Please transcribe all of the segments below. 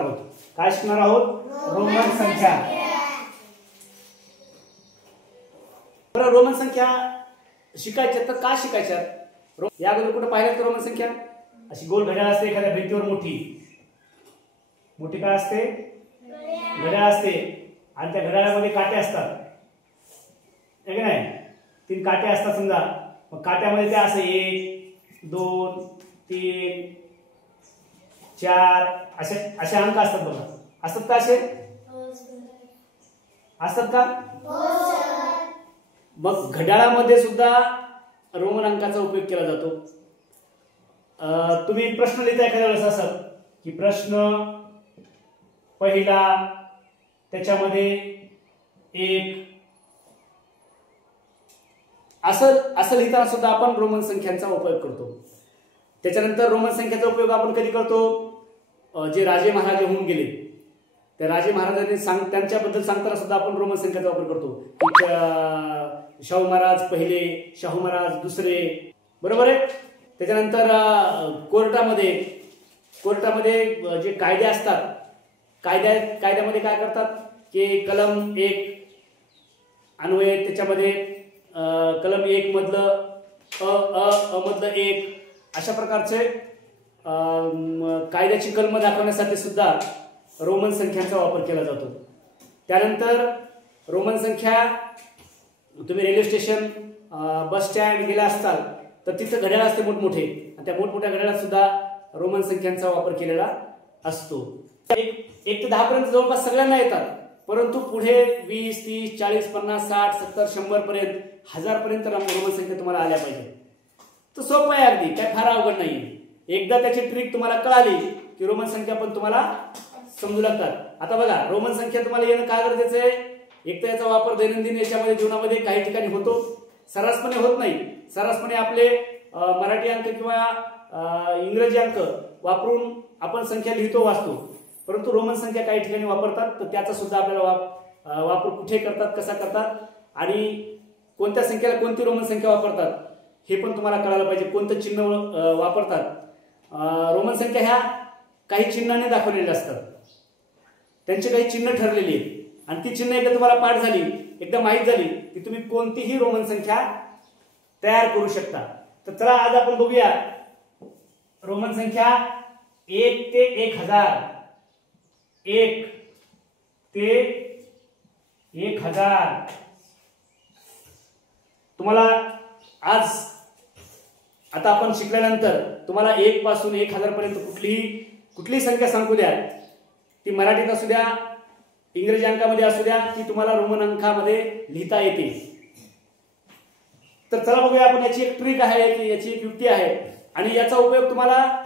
आहोत. काय शिकणार आहोत? रोमन संख्या. बरं, रोमन संख्या शिकायच्या तर का शिकायच्या? या अगोदर कुठे पाहिल्यात का रोमन संख्या? अशी गोल घड्याळ असते एखाद्या भिंतीवर, मोठी मोठी काय असते? घड्याळ असते. आणि त्या घड्याळामध्ये काटे असतात, है की नाही? 3 काटे असतात समजा. मग काट्यामध्ये ते असं 1 2 3 4 असे अंक असतात बघा. असतात का असे? असतात का? मग घड्याळामध्ये सुद्धा रोमन अंकाचा उपयोग केला जातो. तुम्ही प्रश्न लिहिता एखाद्या वेळेस असं की प्रश्न पहिला, त्याच्यामध्ये 1 असं लिहिताना सुद्धा आपण रोमन संख्यांचा उपयोग करतो. त्याच्यानंतर रोमन संख्येचा उपयोग आपण कधी करतो? जे राजे महाराजे होऊन गेले त्या राजे महाराजांनी त्यांच्याबद्दल सांगताना सुद्धा आपण रोमन संख्येचा वापर करतो. शाहू महाराज पहिले, शाहू महाराज दुसरे, बरोबर आहे. त्याच्यानंतर कोर्टामध्ये जे कायदे असतात, कायद्यामध्ये काय करतात की कलम 1 अन्वये त्याच्यामध्ये कलम 1 मधलं अ मधलं 1 अशा प्रकारचे कायद्याची कलम दाखवण्यासाठी सुद्धा रोमन संख्यांचा वापर केला जातो. त्यानंतर रोमन संख्या तुम्ही रेल्वे स्टेशन, बस स्टँड गेला असताल तर तिथं घड्याळ असते मोठमोठे, आणि त्या मोठमोठ्या घड्याळात सुद्धा रोमन संख्यांचा वापर केलेला असतो. 1 ते 10 पर्यंत जवळपास सगळ्यांना येतात, परंतु पुढे 20 30 40 50 60 70 100 पर्यंत, 1000 पर्यंत रोमन संख्या तुम्हाला आल्या पाहिजे. तर सोपं आहे अगदी, काय फार अवघड नाही. एकदा त्याची ट्रिक तुम्हाला कळाली की रोमन संख्या पण तुम्हाला समजू लागतात. आता बघा, रोमन संख्या तुम्हाला येणं काय गरजेचं आहे? एक तर याचा वापर दैनंदिन याच्यामध्ये जीवनामध्ये काही ठिकाणी होतो, सर्रासपणे होत नाही. सर्रासपणे आपले मराठी अंक किंवा इंग्रजी अंक वापरून आपण संख्या लिहितो, वाचतो, परंतु रोमन संख्या काही ठिकाणी वापरतात. तर त्याचा सुद्धा आपल्याला वापर कुठे करतात, कसा करतात, आणि कोणत्या संख्येला कोणती रोमन संख्या वापरतात हे पण तुम्हाला कळायला पाहिजे. कोणतं चिन्ह वापरतात. रोमन संख्या ह्या काही चिन्हाने दाखवलेल्या असतात, त्यांची काही चिन्ह ठरलेली आहेत, आणि ती चिन्ह एकदा तुम्हाला पाठ झाली, एकदा माहीत झाली की तुम्ही कोणतीही रोमन संख्या तयार करू शकता. तर चला आज आपण बघूया रोमन संख्या 1 ते 1000. 1 ते 1000 तुम्हाला आज आता आपण शिकल्यानंतर तुम्हाला 1 पासून 1000 पर्यंत कुठलीही संख्या सांगू द्या, ती मराठीत असू द्या, इंग्रजी अंकामध्ये असू द्या, ती तुम्हाला रोमन अंकामध्ये लिहिता येते. तर चला बघूया आपण. याची एक ट्रिक आहे, याची एक युक्ती आहे, आणि याचा उपयोग तुम्हाला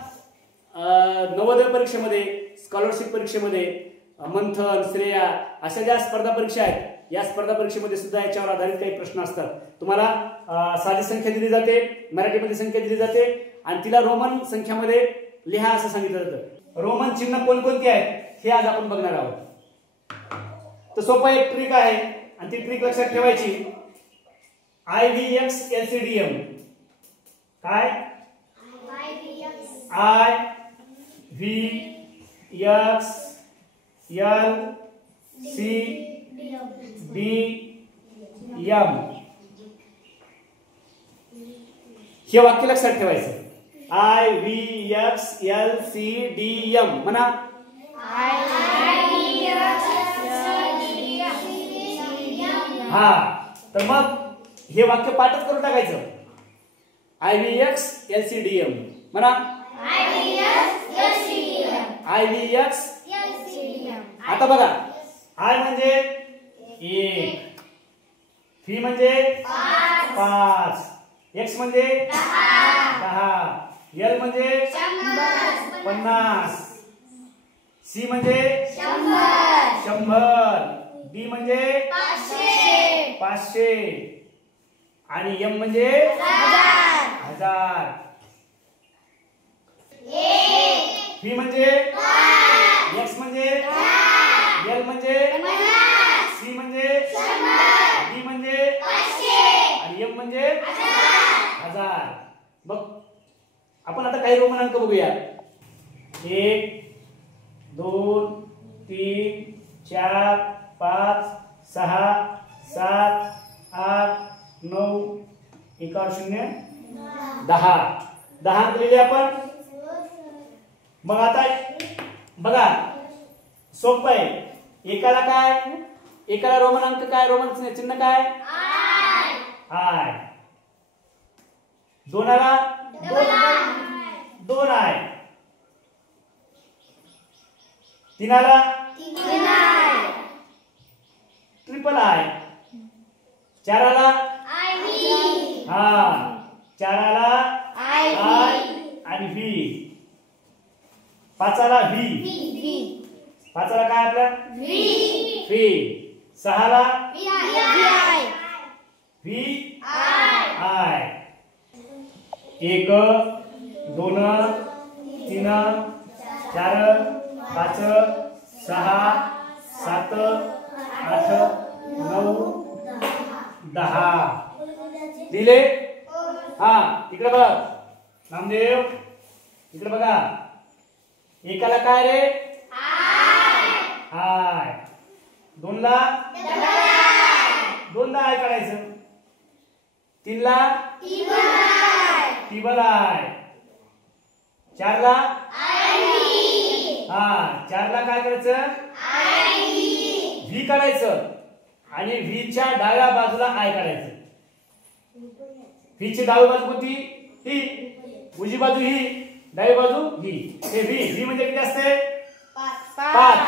नवोदय परीक्षेमध्ये, स्कॉलरशिप परीक्षेमध्ये, मंथन, श्रेया अशा ज्या स्पर्धा परीक्षा आहेत, या स्पर्धा परीक्षेमध्ये सुद्धा याच्यावर आधारित काही प्रश्न असतात. तुम्हाला साधी संख्या दिली जाते, मराठीमध्ये संख्या दिली जाते, आणि तिला रोमन संख्यामध्ये लिहा असं सांगितलं जातं. रोमन चिन्ह कोणकोणती आहेत हे आज आपण बघणार आहोत. तर सोपा एक ट्रिक आहे, आणि ती ट्रिक लक्षात ठेवायची. IVX LCDM. काय? IVX LCDM हे वाक्य लक्षात ठेवायचं. IVX LCDM म्हणा. हा, तर मग हे वाक्य पाठच करून टाकायचं. IVX LCDM म्हणा. IVX. आता बघा, I म्हणजे 1, V म्हणजे 5, X म्हणजे 10, L म्हणजे 50, C म्हणजे 100, D म्हणजे 500, आणि M म्हणजे 1000. V म्हणजे X म्हणजे L म्हणजे C म्हणजे D म्हणजे आणि M म्हणजे 1000. बघ, आपण आता काही रोमन अंक बघूया. 1 2 3 4 5 6 7 8 9 1 0 10 10 लिहिले आपण. मग आता बघा सोपं आहे. एकाला काय, एकाला रोमन अंक काय, रोमन चिन्ह काय आय. दोनाला 2 आय. तीनाला ट्रिपल आय. चाराला हा चाराला आय आणि व्ही. पाचाला व्ही. पाचाला काय आपल्या व्ही. सहाला व्ही आय. 1 2 3 4 5 6 7 8 9 10 दिले. हा इकडे बघ नामदेव, इकडे बघा. एकाला काय रे आय. दोनला आय काढायचं. तीनला टिबल आय. चारला हा चारला काय करायचं व्ही काढायचं आणि व्ही च्या डाव्या बाजूला आय काढायचं. व्ही ची डावी बाजू कोणती ही, उजवी बाजू ही, डावी बाजू ही. हे व्ही म्हणजे किती असते 5.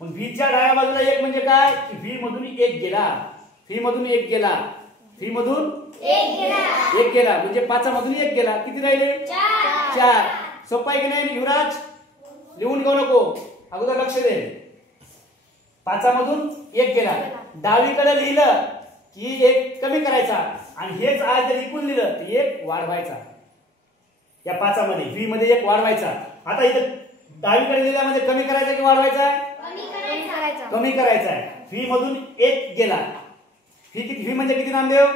मग व्ही च्या डाव्या बाजूला 1 म्हणजे काय, व्ही मधून 1 गेला. व्ही मधून 1 गेला. व्ही मधून 1 गेला म्हणजे 5 मधून 1 गेला. किती राहिले 4. सोपं आहे की नाही युवराज? लिहून घेऊ नको, अगोदर लक्ष दे. 5 मधून 1 गेला. डावीकडे लिहिलं की 1 कमी करायचा आणि हेच आय जर इकडून लिहिलं तर 1 वाढवायचा. या 5 मध्ये व्ही मध्ये 1 वाढवायचा. आता इथं डावीकडे लिहिल्यामध्ये कमी करायचा की वाढवायचा? कमी करायचा आहे. व्ही मधून 1 गेला. व्ही म्हणजे किती नामदेव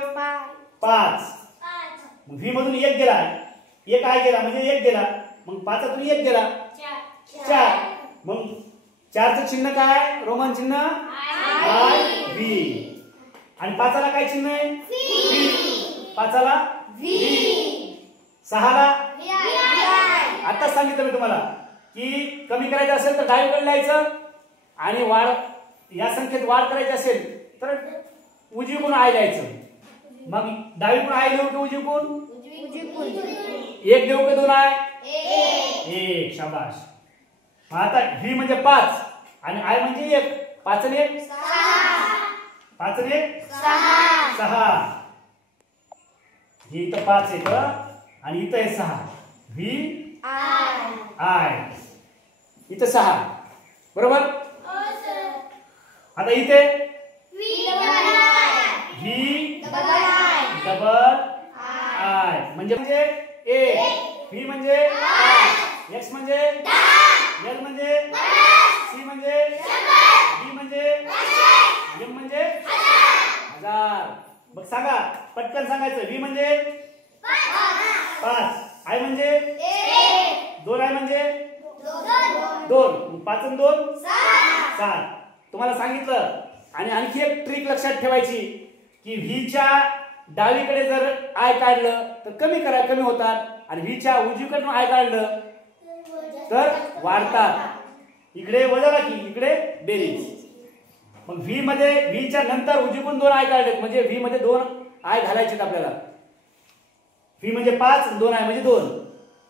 5. मग व्ही मधून 1 गेला, 1 आय गेला म्हणजे 1 गेला. मग 5 1 गेला 4. मग 4चं चिन्ह काय, रोमन चिन्ह आय व्ही. आणि 5ला काय चिन्ह आहे व्ही. 5ला व्ही. 6ला आता सांगितलं मी तुम्हाला की कमी करायचं असेल तर डावीकडे लिहायचं आणि वाढ या संख्येत वाढ करायची असेल तर उजवीकडून आय लिहायचं. मग डावीकडून आय लिहू की उजवीकडून? 1 देऊ की 2 आय? 1. शाबाश. आता व्ही म्हणजे 5 आणि आय म्हणजे 1. 5 आणि 1 5 आणि 1 6. ही इथं 5 येतं आणि इथं आहे 6. व्ही आय इथं 6 बरोबर. आता इथे व्ही डबल आय म्हणजे 1. व्ही म्हणजे एक्स म्हणजे एल म्हणजे सी म्हणजे बी म्हणजे एम म्हणजे 1000. मग सांगा पटकन सांगायचं. व्ही म्हणजे 5, आय म्हणजे 2, आय म्हणजे 2. 5 आणि 2 7. तुम्हाला सांगितलं. आणि आणखी एक ट्रिक लक्षात ठेवायची की व्हीच्या डावीकडे जर आय काढलं तर कमी होतात आणि व्हीच्या उजवीकडून आय काढलं तर वाढतात. इकडे वजा की इकडे बेरीज. मग व्ही मध्ये व्हीच्या नंतर उजवीकडून 2 आय काढले म्हणजे व्ही मध्ये 2 आय घालायचे आपल्याला. व्ही म्हणजे 5 आणि 2 आय म्हणजे 2.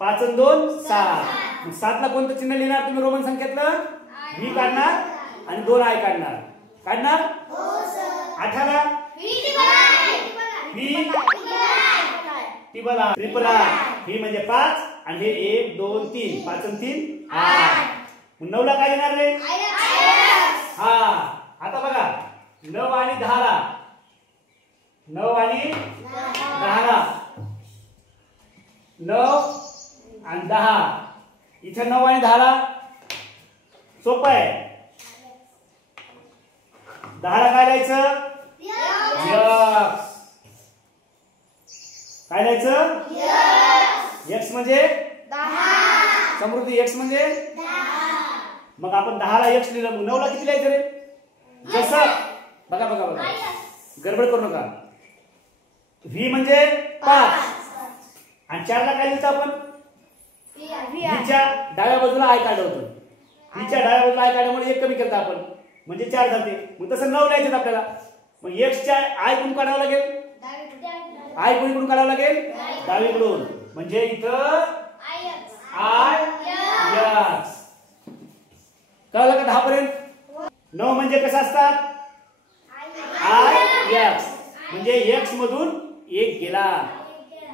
5 आणि 2 7. मग 7 ला कोणतं चिन्ह लिहिणार तुम्ही रोमन संख्येतलं? व्ही काढणार आणि 2 आय काढणार. 8 ला V triple I triple I. V म्हणजे 5 आणि हे 1 2 3 5 आणि 3 8. मग 9 ला काय येणार रे? हा आता बघा 9 आणि 10 ला 9 आणि 10 ला 9 आणि 10 इथे 9 आणि 10 ला सोपं आहे. 10 ला काय लिहायचं? यक्स. काय लिहायचं? यक्स म्हणजे 10. समृद्धी एक्स म्हणजे 10. मग आपण 10 ला x लिहिलं, मग 9 ला किती लिहायचं रे? जसं बघा बघा बघा, गडबड करू नका. v म्हणजे 5 आणि 4 ला काय लिहितो आपण? vच्या डाव्या बाजूला i काढलं होतं. vच्या डाव्या बाजूला i काढल्यामुळे 1 कमी केलं आपण, म्हणजे 4 झाले. मग तसं 9 लिहायचं आपल्याला. मग x च्या i कुठून काढावं लागेल? i कुठून काढावं लागेल? डावीकडून. म्हणजे इथं i x. कळलं का 10 पर्यंत? 9 म्हणजे कसं असतात? i x. म्हणजे x मधून 1 गेला,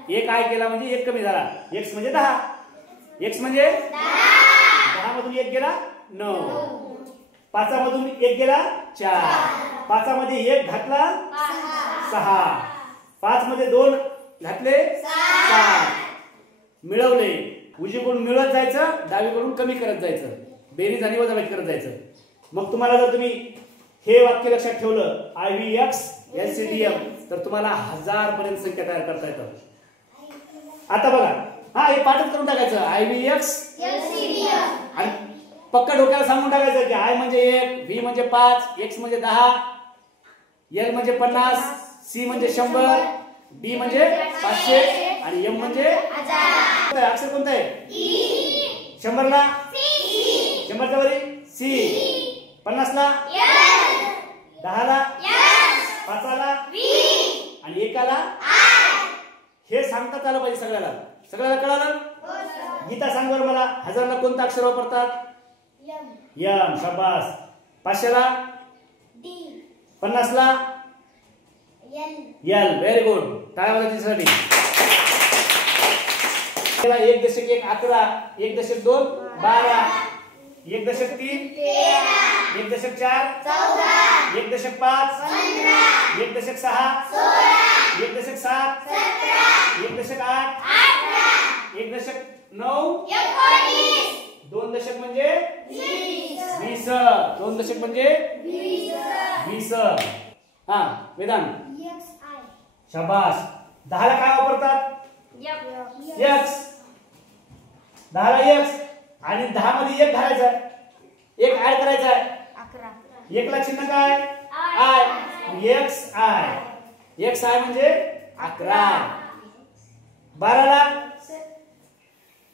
1 i गेला म्हणजे 1 कमी झाला. x म्हणजे 10. x म्हणजे 10 मधून 1 गेला 9. 5 मधून 1 गेला 4. 5 मध्ये 1 घातला 6. 5 मध्ये 2 घातले 7. मिळवले. उजवीकडून मिळवत जायचं, डावीकडून कमी करत जायचं, बेरीज आणि वजाबाकी करत जायचं. मग तुम्हाला जर तुम्ही हे वाक्य लक्षात ठेवलं IVX LCDM, तर तुम्हाला 1000 पर्यंत संख्या तयार करता येतात. आता बघा, हा हे पाठच करून टाकायचं IVX LCDM आणि पक्का डोक्याला सांगून टाकायचं की I म्हणजे 1, V म्हणजे 5, X म्हणजे 10, L म्हणजे 50, C म्हणजे 100, D म्हणजे 500 आणि M म्हणजे 1000. अक्षर कोणतं आहे? 100 ला 100 च्या वरी C, 50 ला 10 ला 5 ला आणि 1 ला. हे सांगता आलं पाहिजे सगळ्याला. सगळ्याला कळालं? गीता सांग बरं मला, 1000 ला कोणतं अक्षर वापरतात? M. शाबास. 500 ला 50 ला L. Very good. टाळ्या वाजवा तिच्यासाठी. 1.1 11, 1.2 12, 1.3 13, 1.4 14, 1.5 15, 1.6 16, 1.7 17, 1.8 18, 1.9 19. 2 दशक म्हणजे 20. 2 दशक म्हणजे 20. हा वेदांत. शाबास. 10 ला काय वापरतात? x. 10 ला x आणि 10 मध्ये 1 घालायचा, 1 ऍड करायचा आहे. 1 ला चिन्ह काय? i. x i म्हणजे 11. 12 ला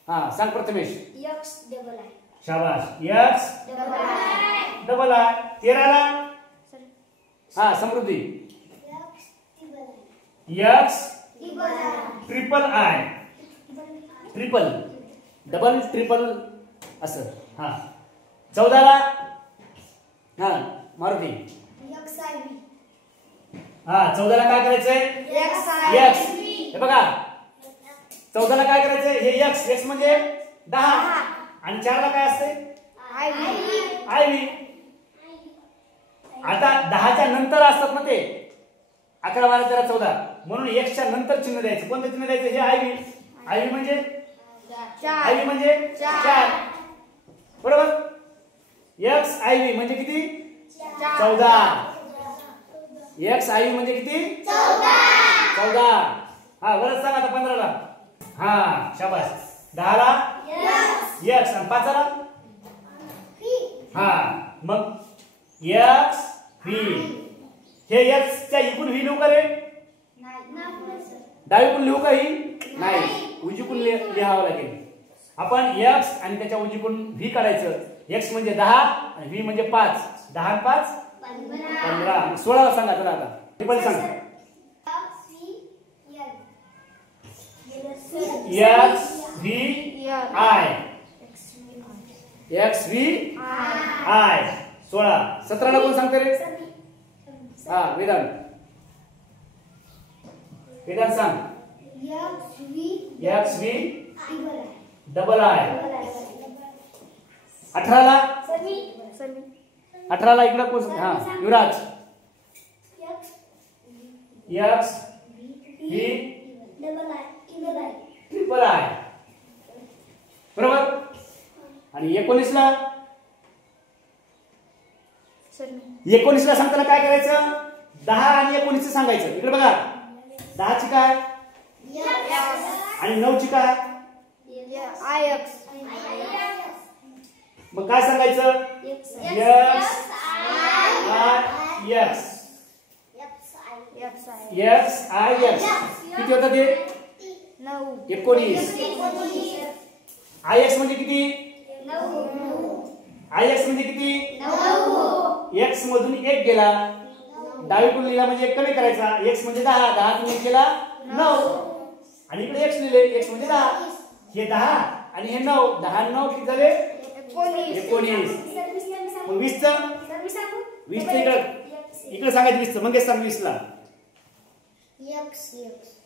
हा सांग प्रथमेश. x double i. शाबास. x double i. 13 ला हा समृद्धी. x triple i. Triple double triple असं. हा 14 ला हा मारुती. हा 14 ला काय करायचंय? x. हे बघा 14 ला काय करायचंय? हे x म्हणजे 10 आणि 4 ला काय असते? iv. आता 10 च्या नंतर असतात ना ते 11 12 13 14, म्हणून x च्या नंतर चिन्ह द्यायचं. कोणतं चिन्ह द्यायचं? हे iv म्हणजे 4. म्हणजे 4 बरोबर. x iv म्हणजे किती? 14. x iv म्हणजे किती? 14. हा वरच सांग आता 15 ला. हा शाबास. 10 ला x आणि 5 ला हा मग x v. हे x च्या इकडून v लिहू का रे? डावीकडून लिहू का ही? नाही, उजवीकडून लिहावं लागेल. आपण x आणि त्याच्या उजवीकडून v काढायचं. x म्हणजे 10 आणि v म्हणजे 5. 10 आणि 5 15. 16 ला सांगा चला आता. ट्रिपल सांग. x v i. x v i. 16. 17 ला कोण सांगते रे? हा वेदांत. वेदांत सांग. x v double i. 18 ला 18 ला इकडे कोण? हा युवराज. x v ट्रिपल i बरोबर. आणि 19 ला 19 ला सांगताना काय करायचं? 10 आणि 19 सांगायचं. इकडे बघा 10 ची काय आणि 9 ची काय? मग काय सांगायचं? एक्स आय एक्स किती होतं ते? 19. आय एक्स म्हणजे किती? आय एक्स म्हणजे किती? 9. एक्स मधून 1 गेला, डावीकडून लिहिला म्हणजे 1 कमी करायचा. एक्स म्हणजे 10, 10 तून 1 गेला 9, आणि इकडे एक्स लिहिले, एक्स म्हणजे 10. हे 10 आणि हे 9, 10 9 किती झाले? 19. मग 20 चं 20 इकडे सांगायचं. 20 चं मंगेश सांग 20 ला.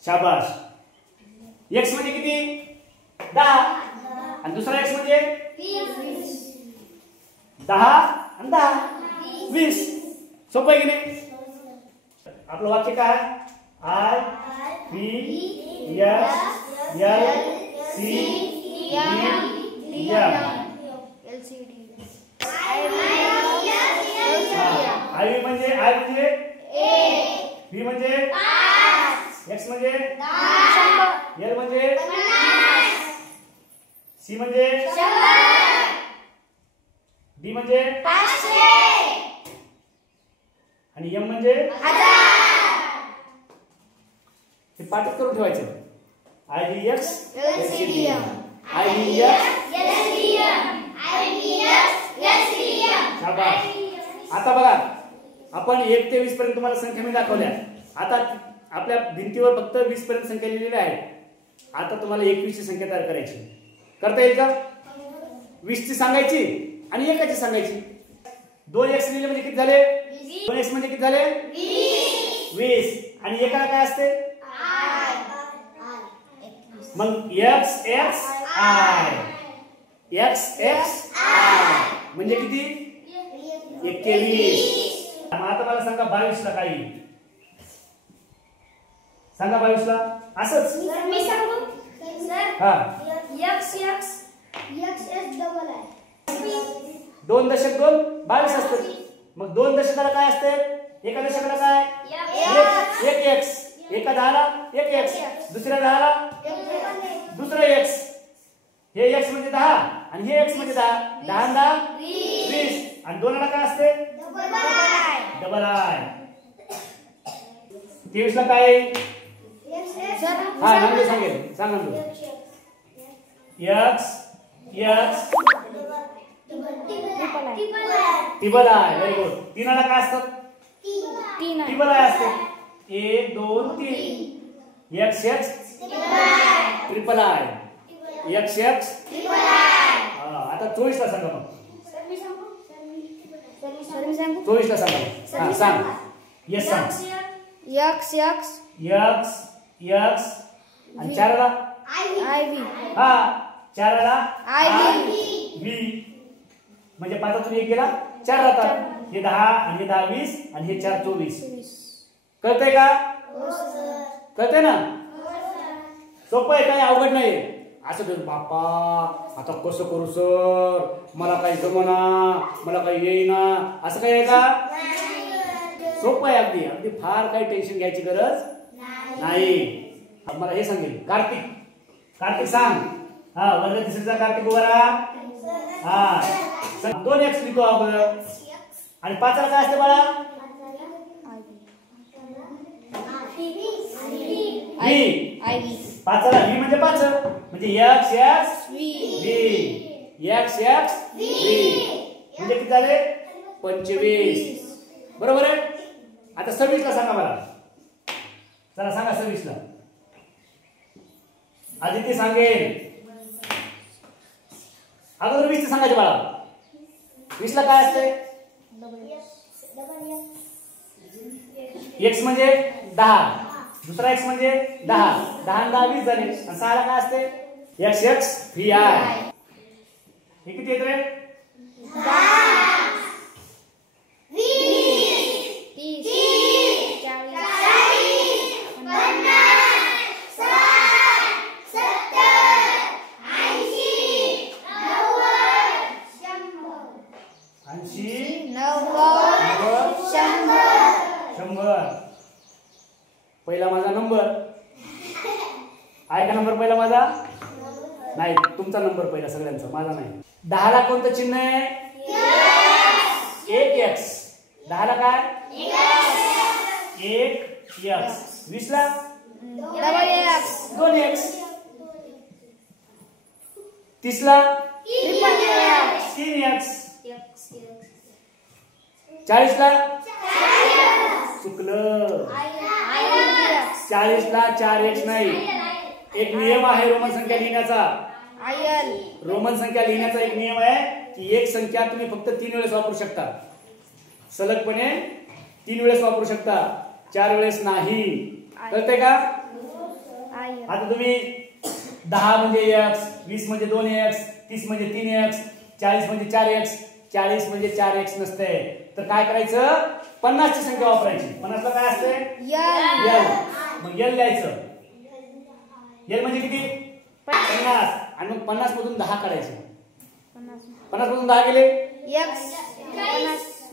शाबाश. एक्स म्हणजे किती? 10, आणि दुसरा एक्स म्हणजे 10 आणि 10 20. सोपं आहे की नाही? आपलं वाक्य काय? I P S L C D M. I म्हणजे बी म्हणजे एक्स म्हणजे एल म्हणजे सी म्हणजे डी म्हणजे आणि एम म्हणजे हे पाठच करून ठेवायचं. I D X L C D M. I D X. शाबास. आता बघा, आपण 1 ते 20 पर्यंत तुम्हाला संख्या मी दाखवल्या. आता आपल्या भिंतीवर फक्त 20 पर्यंत संख्या लिहिलेल्या आहेत. आता तुम्हाला 21 ची संख्या तयार करायची. करता येईल का? 20 ची सांगायची आणि 1 ची सांगायची. 2 एक्स लिहिले म्हणजे किती झाले? 2 एक्स म्हणजे किती झाले? 20. आणि एकाला काय असते? मग x X I. X X I म्हणजे किती? 21. आता मला सांगा 22 ला काही सांगा. 22 ला असंच मी सांगू हा. X x x S double आहे. 2 दशक 2 22 असते. मग 2 दशकाला काय असते? एका दशकाला काय? 1 एक्स. एका 10ला 1 एक्स, दुसऱ्या 10ला दुसरा एक्स. हे एक्स म्हणजे 10 आणि हे एक्स म्हणजे 10. 10 10 20. आणि 2 ला काय असते? Double I. 23 ला काय? हा नंबर सांगेल. सांग number. X x triple I. Very good. 3 ला काय असतात? ट्रिपल आय असते. 1 2 3. X x triple I. X x आता 24 ला सांगा. मग 24 ला सांगा. हा सांग. येस सांग. एक्स एक्स एक्स एक्स आणि 4 ला आय व्ही. हा 4 ला आय व्ही. व्ही म्हणजे 5 तून 1 गेला 4 राहतात. हे 10 आणि हे 10 20 आणि हे 4 24. कळतंय का? कळतंय ना? सोपं आहे, काही अवघड नाही. असं बाप्पा आता कसं करू सर, मला काही जमना, मला काही येईना, असं काही आहे का? सोपं आहे अगदी. अगदी फार काही टेन्शन घ्यायची गरज नाही. मला हे सांगेल कार्तिक. कार्तिक सांग. हा वर्ग तिसरीचा कार्तिक उभा राहा. हा 2 एक्स लिहितो आपण. आणि 5 ला काय असते बाळा? व्ही. 5 ला व्ही म्हणजे 5 म्हणजे x x V. X x V म्हणजे किती झाले? 25. बरोबर आहे. आता 26 ला सांगा मला. चला सांगा 26 ला. आदित्य सांगेल. अगोदर 20 सांगायचे बाळा. 20 ला काय असते? एक्स म्हणजे 10, दुसरा एक्स म्हणजे 10. 10 10 20 झाले. आणि 6 ला काय असते? X x V I. हे किती येत रे? 100. पहिला माझा नंबर आहे का? नंबर पहिला माझा नाही, तुमचा नंबर पहिला सगळ्यांचा, माझा नाही. 10 ला कोणतं चिन्ह आहे? एक एक्स. 10 ला काय? एक एक्स. 20 ला डबल एक्स. 2 एक्स. 30 ला ट्रिपल एक्स. 3 एक्स. 40 ला चुकलं. 40 ला 4 एक्स नाही. एक नियम आहे रोमन संख्या लिहिण्याचा. रोमन संख्या लिहिण्याचा एक नियम आहे की एक संख्या तुम्ही फक्त 3 वेळेस वापरू शकता. सलगपणे 3 वेळेस वापरू शकता, 4 वेळेस नाही. कळतंय का? आता तुम्ही 10 म्हणजे x, 20 म्हणजे 2x, 30 म्हणजे 3x, 40 म्हणजे 4x, 40 म्हणजे 4x नसते. तर काय करायचं? 50 ची संख्या वापरायची. 50 ला काय असते? l. मग l लिहायचं. l म्हणजे किती? 50. आणि मग 50 मधून 10 काढायचे. 50 मधून 10 गेले.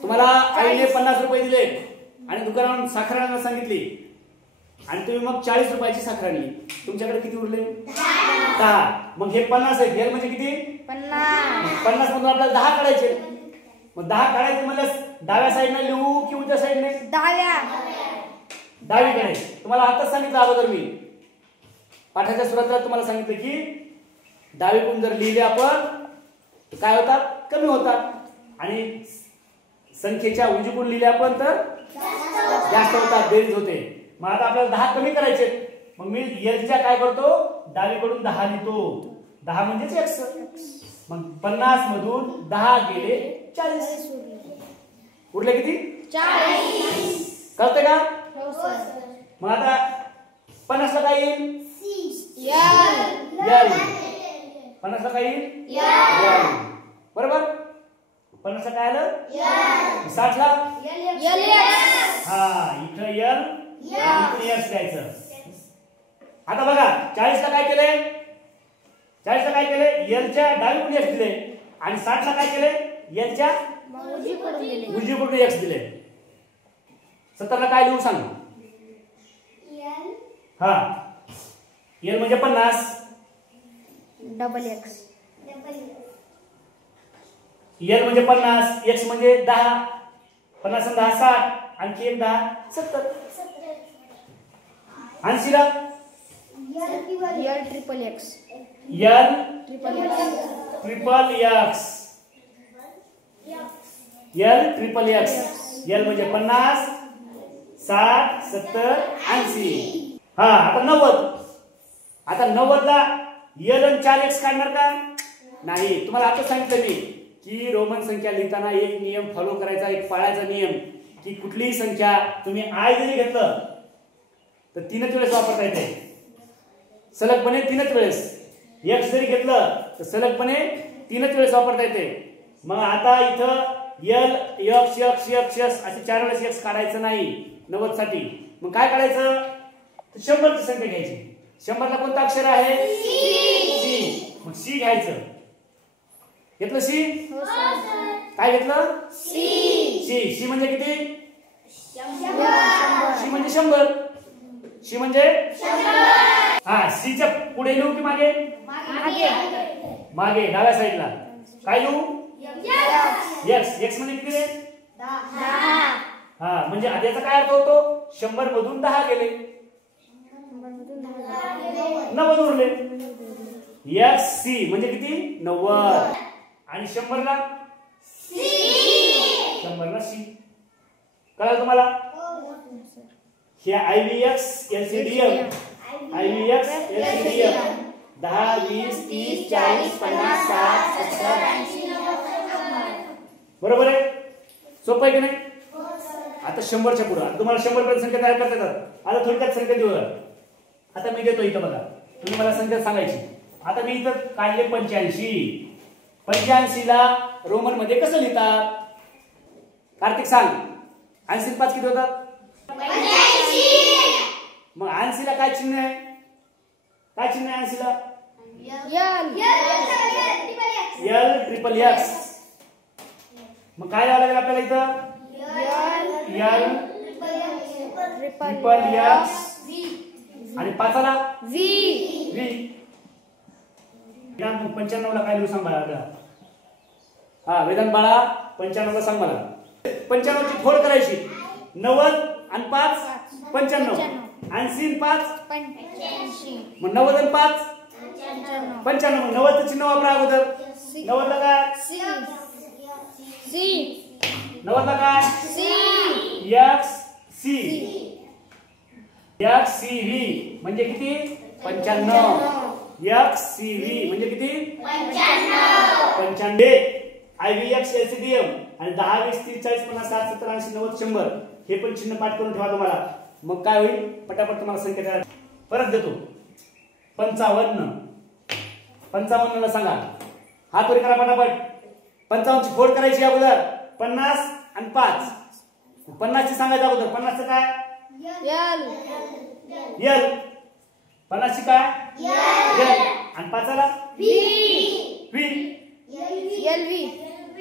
तुम्हाला आईने 50 रुपये दिले आणि दुकानावरून साखर आणायला सांगितली आणि तुम्ही मग 40 रुपयाची साखर आणली. तुमच्याकडे किती उरले? 10. मग हे 50 आहे. l म्हणजे किती? 50 मधून आपल्याला 10 काढायचे. मग 10 काढायचे म्हणजे डाव्या साईडने लिहू की उजव्या साईडने? डावीकडे. तुम्हाला आताच सांगितलं अगोदर मी पाठाच्या सुरुवातीला तुम्हाला सांगितलं की डावीकडून जर लिहिले आपण तर काय होतात? कमी होतात. आणि संख्येच्या उजवीकडून लिहिले आपण तर जास्त होतात, बेरीज होते. मग आता आपल्याला 10 कमी करायचे. मग मी एलच्या काय करतो? डावीकडून 10 लिहितो. 10 म्हणजेच एक्स. मग 50 मधून 10 गेले 40. उरले किती? 40. कळतंय का? मग आता 50 ला काय येईल? यल. 50 ला काय येईल? यल. बरोबर. 50 ला काय आलं? 60 ला हा इथं यल इकडे एक्स द्यायचं. आता बघा 40 ला काय केलंय? 40 ला काय केलंय? एलच्या डावीकडून एक्स दिले आणि 60 ला काय केलंय? एलच्या उजवीकडून एक्स दिले. 70 ला काय लिहू सांग? हा एल म्हणजे 50. Double x. एल म्हणजे 50, एक्स म्हणजे 10. 50 आणि 10 60. आणखी एक 10 70. 80 ला triple x. L triple x. Triple x. L triple x. L म्हणजे 50, 60, 70, 80. हा आता 90. आता 90 ला एल आणि 4x काढणार का? नाही. तुम्हाला आता सांगितलं मी की रोमन संख्या लिहिताना एक नियम फॉलो करायचा, एक पाळायचा नियम की कुठलीही संख्या तुम्ही आय जरी घेतलं तर 3च वेळेस वापरता येते. सलगपणे 3च वेळेस. एक्स जरी घेतलं तर सलगपणे 3च वेळेस वापरता येते. मग आता इथं L x x x x असे 4 वेळेस एक्स काढायचं नाही 90 साठी. मग काय काढायचं? 100 ची संख्या घ्यायची. 100 ला कोणतं अक्षर आहे? सी. मग सी घ्यायचं. घेतलं सी? काय घेतलं? सी. सी म्हणजे किती? सी म्हणजे 100. सी म्हणजे हा सीच्या पुढे लिहू की मागे? मागे डाव्या साईडला काय लिहू? एक्स. एक्स म्हणजे किती रे? 10. हा म्हणजे याचा काय अर्थ होतो? 100 मधून 10 गेले 90 उरले. एक्स सी म्हणजे किती? 90. आणि 100 ला? 100 ला सी. कळलं तुम्हाला? हे IVX LCDM. IVX LCDM 10 20 30 40 50 60 70 80. बरोबर आहे? सोपं आहे की नाही? आता 100च्या पुढे तुम्हाला 100 पर्यंत संख्या तयार करता येतात. आता थोडक्यात संख्या देऊ. आता मी देतो इथं बघा. तुम्ही मला संख्या सांगायची. आता मी इथं काढले 85. 85 ला रोमन मध्ये कसं लिहितात? कार्तिक सांग. 80 5 किती होतात? 85. मग 80 ला काय चिन्ह आहे? काय चिन्ह आहे 80 ला? L triple x. मग काय लिहावं लागेल आपल्याला इथं? एल ट्रिपल एक्स आणि 5 ला व्ही. वेदांत 95 ला काय लिहू सांग मला. हा वेदांत बाळा 95 ला सांग मला. 95 ची फोड करायची. 90 आणि 5 95 आणि 3 5 मग 90 आणि 5 95. 90 चं चिन्ह वापरा अगोदर. 90 ला काय 90 ला काय XCV म्हणजे किती 95. XCV म्हणजे किती 95. IVX LCDM आणि 10 20 30 40 50 60 70 80 90 100 हे पण चिन्ह पाठ करून ठेवा तुम्हाला. मग काय होईल पटापट तुम्हाला संख्या परत देतो. 55 ला सांगा. हात वर करा पटापट. 55 ची फोड करायची अगोदर. 50 आणि 5 50 ची सांगायचं अगोदर. 50 चं काय L 50 ची काय L आणि 5 ला V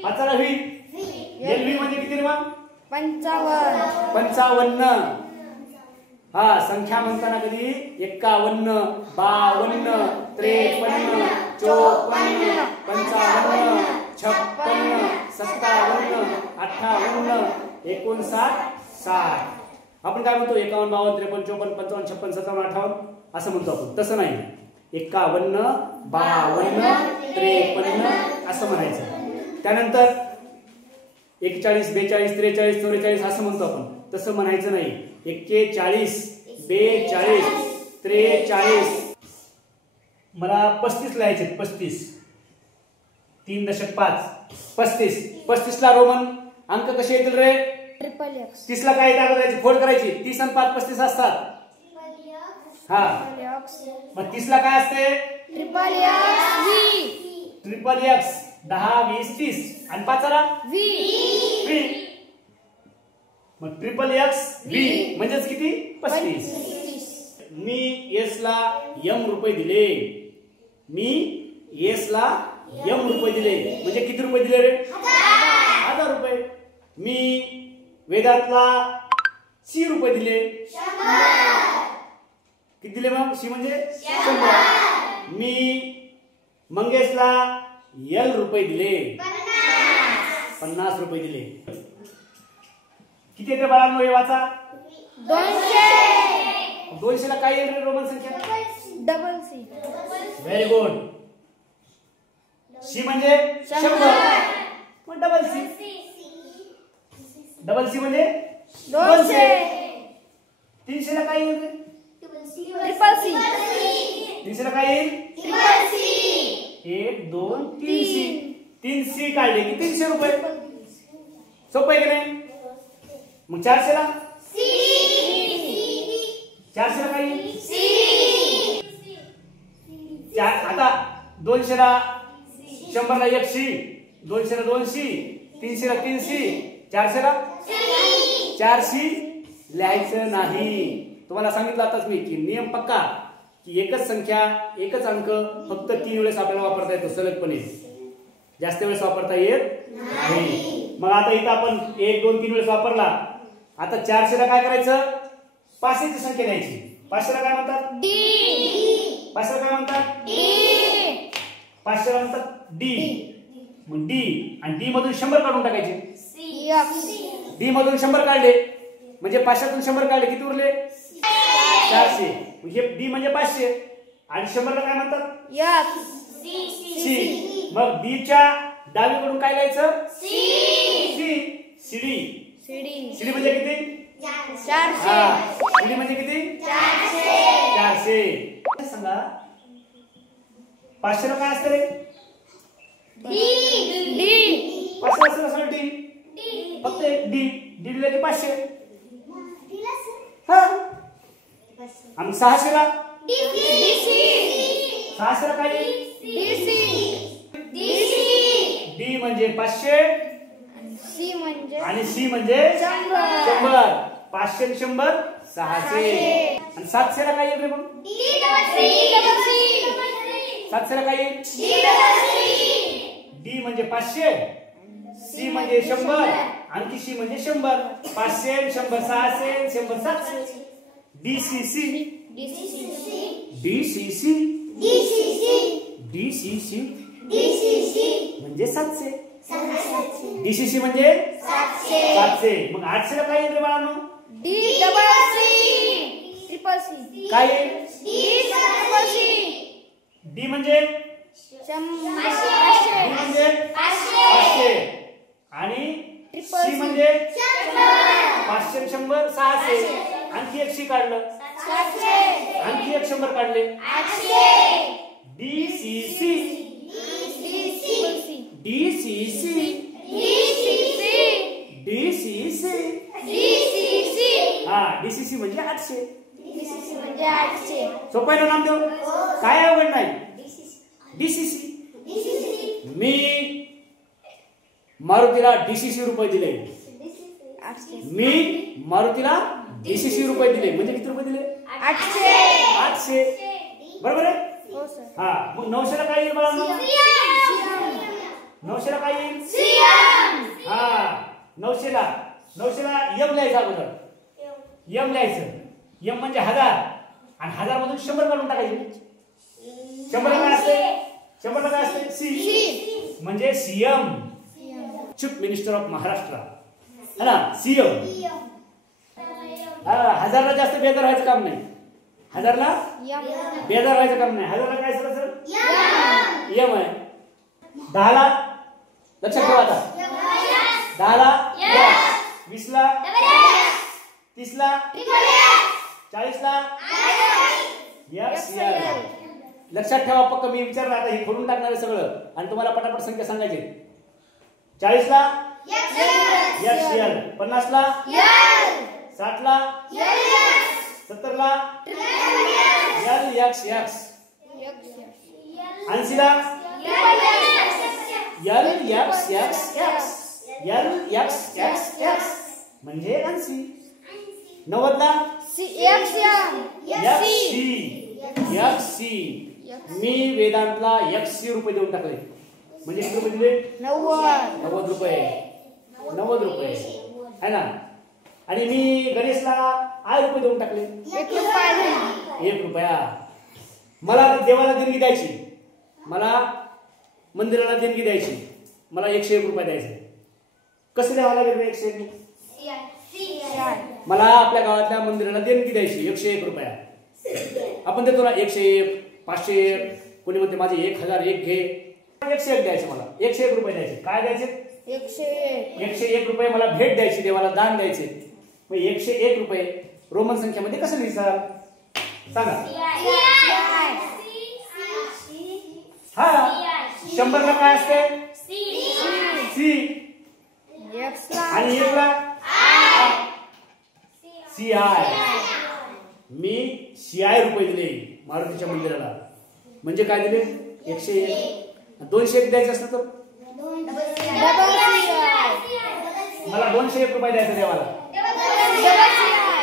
5 ला V LV म्हणजे किती रे मग 55. हा संख्या म्हणताना कधी 51 52 53 54 55 56 57 58 59 60. आपण काय म्हणतो 51 52 53 54 55 56 57 58 असं म्हणतो आपण. तसं नाही. 51 52 53 असं म्हणायचं. त्यानंतर 41 42 43 44 असं म्हणतो आपण. तसं म्हणायचं नाही. 41 42 43 मला 35 लिहायचे. 35 3.5 35 ला रोमन अंक कसे येतील रे 30 ला काय टाकायचे फोड करायची. 30 आणि 5 35 असतात. हा मग 30 ला काय असते XXX 10 20 30 आणि 5 ला V मग XXV म्हणजेच किती 35. मी S ला M रुपये दिले. मी S ला M रुपये दिले म्हणजे किती रुपये दिले रे 1000 रुपये. मी वेदांतला C रुपये दिले. किती दिले मग C म्हणजे 100. मी मंगेशला L रुपये दिले 50 रुपये दिले. किती येते बाळांनो हे वाचा 200 ला काय येईल रे रोमन संख्या C. Very good. C म्हणजे 100 मग डबल C म्हणजे 200. 300 ला काय येईल रे 300 ला काय येईल 1 2 3 3C काढले की 300 रुपये. सोपं आहे की नाही. मग 400 ला 400 ला काय येईल आता 200 ला 100 ला 1C 200 ला 2C 300 ला 3C 400 ला 4C लिहायचं नाही. तुम्हाला सांगितलं आताच मी की नियम पक्का की एकच संख्या एकच अंक फक्त 3 वेळेस आपल्याला वापरता येतो सलगपणे. जास्त वेळेस वापरता येत नाही. मग आता इथं आपण 1 2 3 वेळेस वापरला. आता 400 ला काय करायचं 500 ची संख्या द्यायची. 500 ला काय म्हणतात 500 ला काय म्हणतात 500 ला म्हणतात D. मग D आणि D मधून 100 काढून टाकायचे. D मधून 100 काढले म्हणजे 500 तून 100 काढले किती उरले 400. हे D म्हणजे 500 आणि 100 ला काय म्हणतात C. मग D च्या डावीकडून काय लिहायचं C. CD म्हणजे किती 400. CD म्हणजे किती 400. सांगा 500 ला काय असतं रे D 500 असं D फक्त D दिले की 500. हा आणि 600 ला 600 ला काय D म्हणजे 500 आणि C म्हणजे 100. 500 आणि 100 600. आणि 700 ला काय येईल रे मग 700 ला काय येईल D म्हणजे 500 C म्हणजे 100 आणखी C म्हणजे 100. 500 100 600 100 700 DCC DCC DCC म्हणजे 700. 700 DCC म्हणजे 700 700. मग 800 ला काय येईल रे बाळांनो? ट्रिपल सी काय येईल? ट्रिपल सी D म्हणजे D म्हणजे 500 आणि C म्हणजे 500 100 600. आणखी एक C काढलं, आणखी एक 100 काढले. DCC DCC DCC हा DCC म्हणजे 800. सोपं आहे ना नामदेव? काय अवघड नाही. DCC. मी मारुतीला DCC रुपये दिले. मी मारुतीला DCC रुपये दिले म्हणजे किती रुपये दिले? 800. बरोबर आहे? हा. मग 900 ला काय येईल बाळांनो? 900 ला काय येईल? हा 900 ला M लिहायचं अगोदर. M लिहायचं. M म्हणजे 1000 आणि 1000 मधून 100 काढून टाकायचे. 100 ला काय असते? 100 ला काय असते? C म्हणजे CM, chief minister of Maharashtra है ना. CM. हा 1000 ला जास्त बेजार व्हायचं काम नाही. 1000 ला बेजार व्हायचं काम नाही. 1000 ला काय असतं सर? M आहे. 10 ला लक्षात ठेवा आता. 10 ला 20 ला 30 ला 40 ला XL. लक्षात ठेवा पक्क मी विचारलं आता हे खोडून टाकणार आहे सगळं आणि तुम्हाला पटापट संख्या सांगायची. 40 ला XL, 50 ला 60 ला 70 ला LXX, 80 ला LXXX म्हणजे 80. 90 ला XC. मी वेदांतला XC रुपये देऊन टाकले म्हणजे किती रुपये दिले? 90 रुपये. 90 रुपये है ना. आणि मी गणेशला I रुपये देऊन टाकले 1 रुपया. मला देवाला देणगी द्यायची, मला मंदिराला देणगी द्यायची, मला 101 रुपये द्यायचे. कसं द्यावं लागेल 101? मला आपल्या गावातल्या मंदिराला देणगी द्यायची 101 रुपया. आपण देतो ना 101, 501. कोणी म्हणते माझे 1001 घे. 101 द्यायचे मला. 101 रुपये द्यायचे. काय द्यायचे? 101 रुपये मला भेट द्यायची, देवाला दान द्यायचे. मग 101 रुपये रोमन संख्यामध्ये कसं लिहायचं सांगा? हा 100 ला काय असते? C आणि 1 ला CI. मी CI रुपये दिले मारुतीच्या मंदिराला म्हणजे काय दिले? 101. 201 द्यायचं असतं तर मला 201 रुपये द्यायचं देवाला.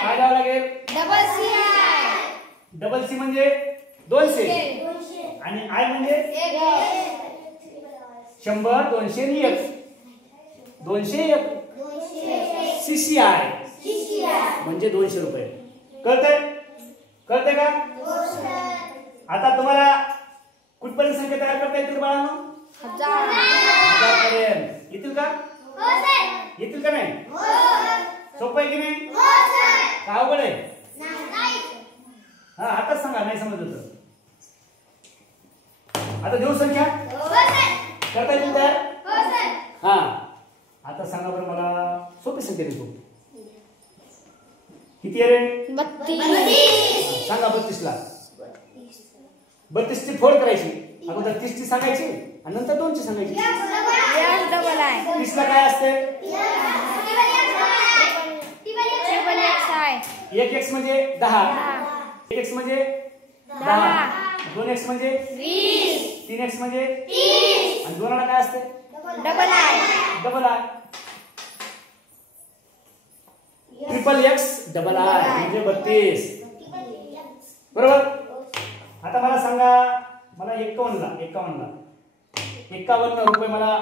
काय द्यावं लागेल? डबल C म्हणजे 200 आणि I म्हणजे 100, 200 आणि 1. 201 CCI म्हणजे 200 रुपये. कळतंय का? आता तुम्हाला कुठपर्यंत संख्या तयार करता येतील बाळांनो? 1000 पर्यंत येतील का? येतील का नाही? सोपं आहे की नाही? का अवघड आहे? हा आताच सांगा नाही समजलं तर. आता देऊ संख्या करता येतील तयार? हा आता सांगा बरं मला सोपी संख्या देतो. किती आहे रे? 32. सांगा 32 ला. 32 ची फोड करायची. अगोदर 30 ची सांगायची आणि नंतर 2 ची सांगायची. 30 ला काय असते? 1x म्हणजे 10. 1x म्हणजे 10. 2x म्हणजे 20. 3x म्हणजे 30 आणि 2 ला काय असते? Double I. Triple X double I म्हणजे 32. बरोबर. आता मला सांगा मला 51 रुपये मला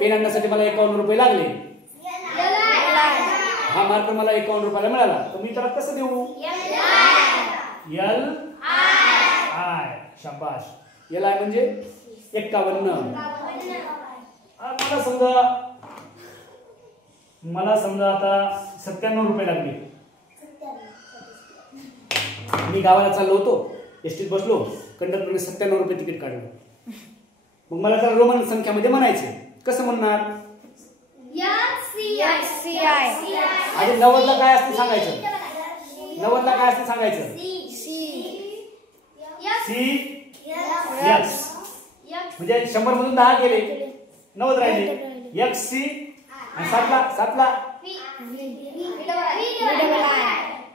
पेन आणण्यासाठी मला 51 रुपये लागले. हा मार्क मला 51 रुपयाला मिळाला तर मी त्याला कसं देऊ? LI आय, शाबाश. एल आय म्हणजे 51. मला समजा आता 97 रुपये लागले. मी गावाला चाललो होतो, एसटीत बसलो, कंडक्टरने 97 रुपये तिकीट काढलं. मग मला त्याला रोमन संख्यामध्ये म्हणायचं. कसं म्हणणार? आणि 90 ला काय असते सांगायचं? 90 ला काय असते सांगायचं? C X. म्हणजे 100 मधून 10 गेले, 90 राहिले. एक्स सी आणि 7 ला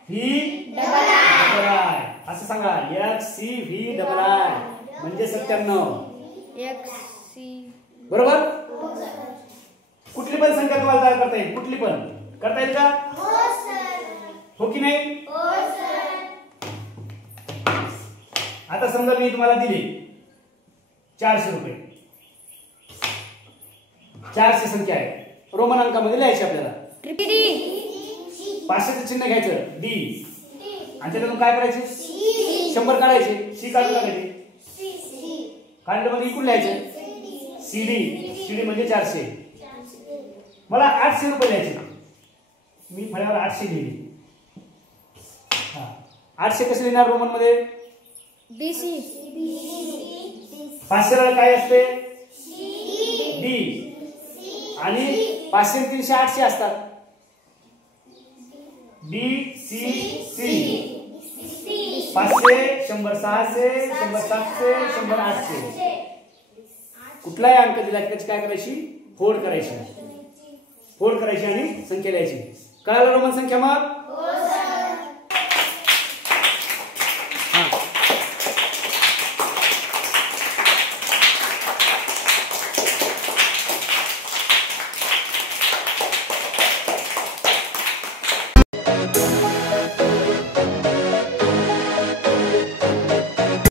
व्ही डबल आय. असं सांगा, X C V double I म्हणजे 97. बरोबर? कुठली पण संख्या तुम्हाला तयार करता येईल. कुठली पण करता येईल का? हो की नाही? आता समजा मी तुम्हाला दिले 400 रुपये. 400 संख्या आहे, रोमन अंकामध्ये लिहायची आपल्याला. 500चं चिन्ह घ्यायचं डी आणि त्यातून काय करायचे? 100 काढायचे. सी काढून टाकायचे. काढल्यामध्ये इकडून लिहायचं सीडी. सीडी म्हणजे 400. मला 800 रुपये द्यायचे. मी फळ्यावर 800 लिहिले. 800 कसे लिहिणार रोमन मध्ये? 500 ला काय असते? डी. आणि 500, 300, 800 असतात. D C C. 500, 100, 600, 100, 700, 100, 800. कुठलाही अंक दिला की त्याची काय करायची? फोड करायची. फोड करायची आणि संख्या लिहायची. कळालं रोमन संख्या? मग